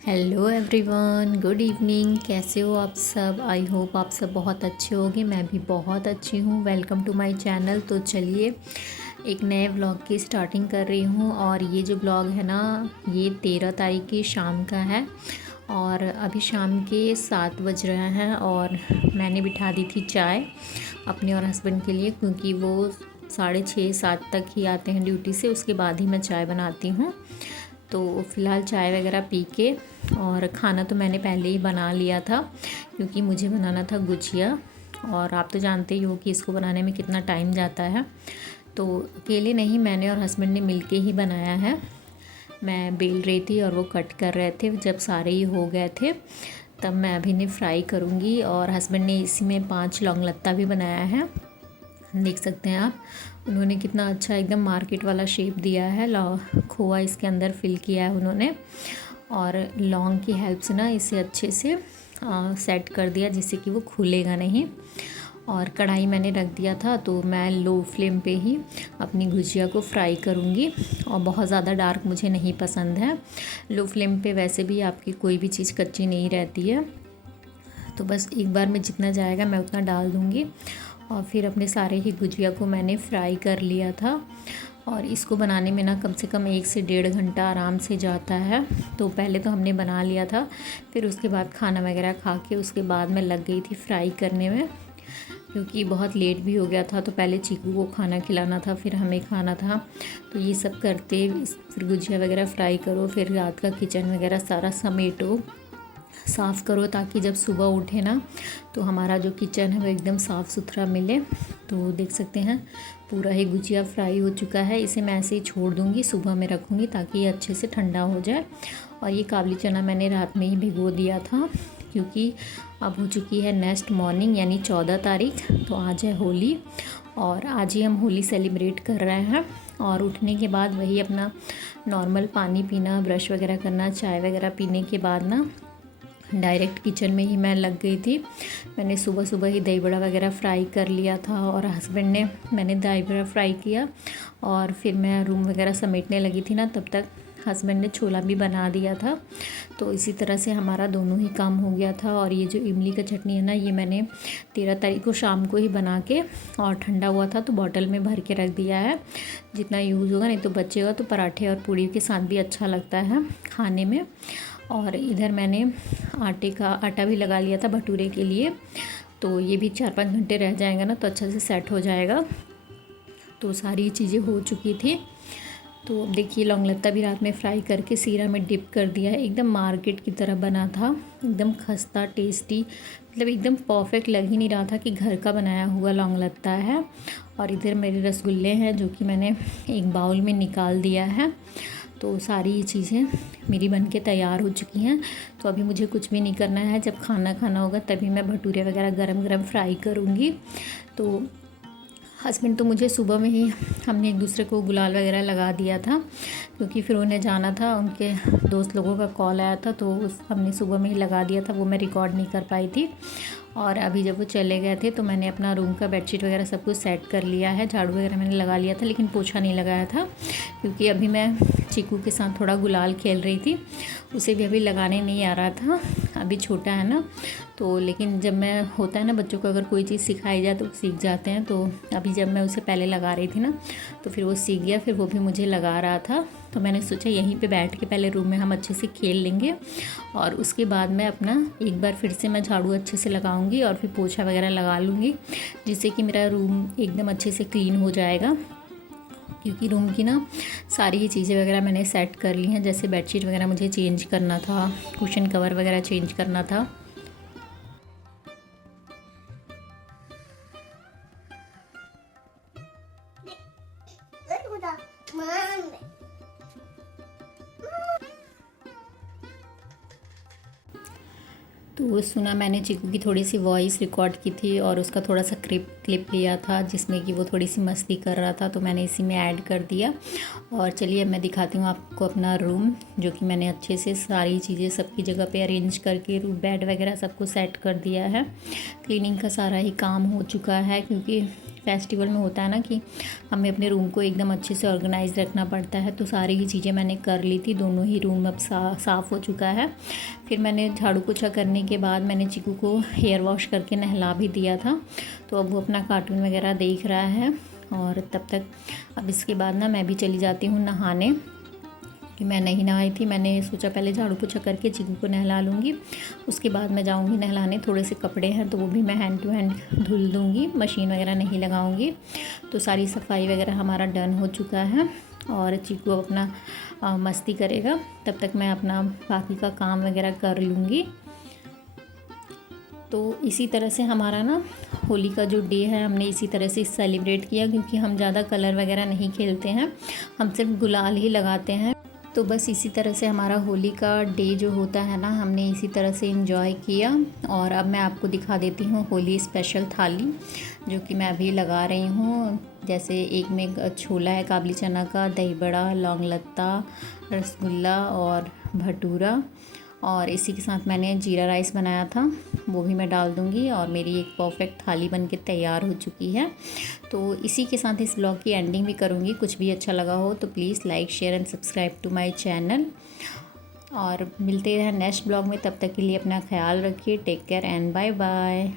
Hello everyone, good evening. कैसे हो आप सब? आई होप आप सब बहुत अच्छे होंगे। मैं भी बहुत अच्छी हूँ। Welcome to my channel. तो चलिए एक नए व्लॉग की स्टार्टिंग कर रही हूँ। और ये जो व्लॉग है ना, ये 13 तारीख की शाम का है और अभी शाम के 7 बज रहे हैं। और मैंने बिठा दी थी चाय अपने और हस्बैंड के लिए, क्योंकि वो 6:30-7 तक ही आते हैं ड्यूटी से। उसके बाद ही मैं चाय बनाती हूँ। तो फ़िलहाल चाय वगैरह पी के, और खाना तो मैंने पहले ही बना लिया था, क्योंकि मुझे बनाना था गुजिया। और आप तो जानते ही हो कि इसको बनाने में कितना टाइम जाता है। तो अकेले नहीं, मैंने और हस्बैंड ने मिलके ही बनाया है। मैं बेल रही थी और वो कट कर रहे थे। जब सारे ही हो गए थे तब मैं अभी ने फ्राई करूँगी। और हस्बैंड ने इसी में 5 लौंग लत्ता भी बनाया है, देख सकते हैं आप। उन्होंने कितना अच्छा एकदम मार्केट वाला शेप दिया है। खोआ इसके अंदर फिल किया है उन्होंने, और लौंग की हेल्प से ना इसे अच्छे से सेट कर दिया, जिससे कि वो खुलेगा नहीं। और कढ़ाई मैंने रख दिया था, तो मैं लो फ्लेम पे ही अपनी गुजिया को फ्राई करूँगी। और बहुत ज़्यादा डार्क मुझे नहीं पसंद है। लो फ्लेम पे वैसे भी आपकी कोई भी चीज़ कच्ची नहीं रहती है। तो बस एक बार में जितना जाएगा मैं उतना डाल दूँगी। और फिर अपने सारे ही गुजिया को मैंने फ्राई कर लिया था। और इसको बनाने में ना कम से कम 1 से 1.5 घंटा आराम से जाता है। तो पहले तो हमने बना लिया था, फिर उसके बाद खाना वगैरह खा के उसके बाद मैं लग गई थी फ्राई करने में, क्योंकि बहुत लेट भी हो गया था। तो पहले चीकू को खाना खिलाना था, फिर हमें खाना था। तो ये सब करते फिर गुजिया वगैरह फ्राई करो, फिर रात का किचन वगैरह सारा समेटो, साफ़ करो, ताकि जब सुबह उठे ना तो हमारा जो किचन है वो एकदम साफ़ सुथरा मिले। तो देख सकते हैं पूरा ही गुजिया फ्राई हो चुका है। इसे मैं ऐसे ही छोड़ दूँगी, सुबह में रखूँगी ताकि ये अच्छे से ठंडा हो जाए। और ये काबली चना मैंने रात में ही भिगो दिया था, क्योंकि अब हो चुकी है नेक्स्ट मॉर्निंग यानी 14 तारीख। तो आज है होली, और आज ही हम होली सेलिब्रेट कर रहे हैं। और उठने के बाद वही अपना नॉर्मल पानी पीना, ब्रश वगैरह करना, चाय वगैरह पीने के बाद ना डायरेक्ट किचन में ही मैं लग गई थी। मैंने सुबह सुबह ही दही बड़ा वगैरह फ्राई कर लिया था, और हस्बैंड ने मैंने दही बड़ा फ्राई किया। और फिर मैं रूम वगैरह समेटने लगी थी ना, तब तक हस्बैंड ने छोला भी बना दिया था। तो इसी तरह से हमारा दोनों ही काम हो गया था। और ये जो इमली का चटनी है ना, ये मैंने 13 तारीख को शाम को ही बना के, और ठंडा हुआ था तो बॉटल में भर के रख दिया है। जितना यूज़ होगा, नहीं तो बचेगा तो पराठे और पूड़ी के साथ भी अच्छा लगता है खाने में। और इधर मैंने आटा भी लगा लिया था भटूरे के लिए। तो ये भी 4-5 घंटे रह जाएगा ना, तो अच्छा से सेट हो जाएगा। तो सारी चीज़ें हो चुकी थी। तो अब देखिए लौंग लत्ता भी रात में फ्राई करके सीरा में डिप कर दिया है। एकदम मार्केट की तरह बना था, एकदम खस्ता टेस्टी, मतलब एकदम परफेक्ट लग ही नहीं रहा था कि घर का बनाया हुआ लौंग लत्ता है। और इधर मेरे रसगुल्ले हैं, जो कि मैंने एक बाउल में निकाल दिया है। तो सारी चीज़ें मेरी बन के तैयार हो चुकी हैं। तो अभी मुझे कुछ भी नहीं करना है। जब खाना खाना होगा तभी मैं भटूरे वगैरह गरम गरम फ्राई करूँगी। तो हस्बैंड तो मुझे सुबह में ही, हमने एक दूसरे को गुलाल वगैरह लगा दिया था, क्योंकि फिर उन्हें जाना था, उनके दोस्त लोगों का कॉल आया था। तो हमने सुबह में ही लगा दिया था, वो मैं रिकॉर्ड नहीं कर पाई थी। और अभी जब वो चले गए थे तो मैंने अपना रूम का बेडशीट वगैरह सब कुछ सेट कर लिया है। झाड़ू वगैरह मैंने लगा लिया था, लेकिन पोछा नहीं लगाया था, क्योंकि अभी मैं चीकू के साथ थोड़ा गुलाल खेल रही थी। उसे भी अभी लगाने नहीं आ रहा था, अभी छोटा है ना। तो लेकिन जब मैं होता है ना, बच्चों को अगर कोई चीज़ सिखाई जाए तो सीख जाते हैं। तो अभी जब मैं उसे पहले लगा रही थी ना, तो फिर वो सीख गया, फिर वो भी मुझे लगा रहा था। तो मैंने सोचा यहीं पे बैठ के पहले रूम में हम अच्छे से खेल लेंगे, और उसके बाद मैं अपना एक बार फिर से मैं झाड़ू अच्छे से लगाऊंगी और फिर पोछा वगैरह लगा लूँगी, जिससे कि मेरा रूम एकदम अच्छे से क्लीन हो जाएगा। क्योंकि रूम की ना सारी ही चीज़ें वगैरह मैंने सेट कर ली हैं। जैसे बेडशीट वगैरह मुझे चेंज करना था, कुशन कवर वगैरह चेंज करना था। तो वो सुना मैंने चीकू की थोड़ी सी वॉइस रिकॉर्ड की थी, और उसका थोड़ा सा क्लिप लिया था, जिसमें कि वो थोड़ी सी मस्ती कर रहा था। तो मैंने इसी में ऐड कर दिया। और चलिए अब मैं दिखाती हूँ आपको अपना रूम, जो कि मैंने अच्छे से सारी चीज़ें सबकी जगह पे अरेंज करके बेड वगैरह सबको सेट कर दिया है। क्लीनिंग का सारा ही काम हो चुका है, क्योंकि फेस्टिवल में होता है ना कि हमें अपने रूम को एकदम अच्छे से ऑर्गेनाइज रखना पड़ता है। तो सारी ही चीज़ें मैंने कर ली थी, दोनों ही रूम अब साफ़ हो चुका है। फिर मैंने झाड़ू पोछा करने के बाद मैंने चिकू को हेयर वॉश करके नहला भी दिया था। तो अब वो अपना कार्टून वगैरह देख रहा है। और तब तक अब इसके बाद ना मैं भी चली जाती हूँ नहाने, कि मैं नहीं नहाई थी। मैंने सोचा पहले झाड़ू पोछा करके चिकू को नहला लूँगी, उसके बाद मैं जाऊँगी नहलाने। थोड़े से कपड़े हैं तो वो भी मैं हैंड टू हैंड धुल दूँगी, मशीन वगैरह नहीं लगाऊँगी। तो सारी सफाई वगैरह हमारा डन हो चुका है और चिकू अपना मस्ती करेगा, तब तक मैं अपना बाकी का काम वगैरह कर लूँगी। तो इसी तरह से हमारा ना होली का जो डे है हमने इसी तरह से सेलिब्रेट किया, क्योंकि हम ज़्यादा कलर वगैरह नहीं खेलते हैं, हम सिर्फ गुलाल ही लगाते हैं। तो बस इसी तरह से हमारा होली का डे जो होता है ना, हमने इसी तरह से एंजॉय किया। और अब मैं आपको दिखा देती हूँ होली स्पेशल थाली, जो कि मैं अभी लगा रही हूँ। जैसे एक में छोला है काबली चना का, दही बड़ा, लौंग लत्ता, रसगुल्ला और भटूरा, और इसी के साथ मैंने जीरा राइस बनाया था, वो भी मैं डाल दूँगी। और मेरी एक परफेक्ट थाली बनके तैयार हो चुकी है। तो इसी के साथ इस ब्लॉग की एंडिंग भी करूँगी। कुछ भी अच्छा लगा हो तो please like, share and subscribe to my channel. और मिलते हैं नेक्स्ट ब्लॉग में, तब तक के लिए अपना ख्याल रखिए। Take care and bye bye.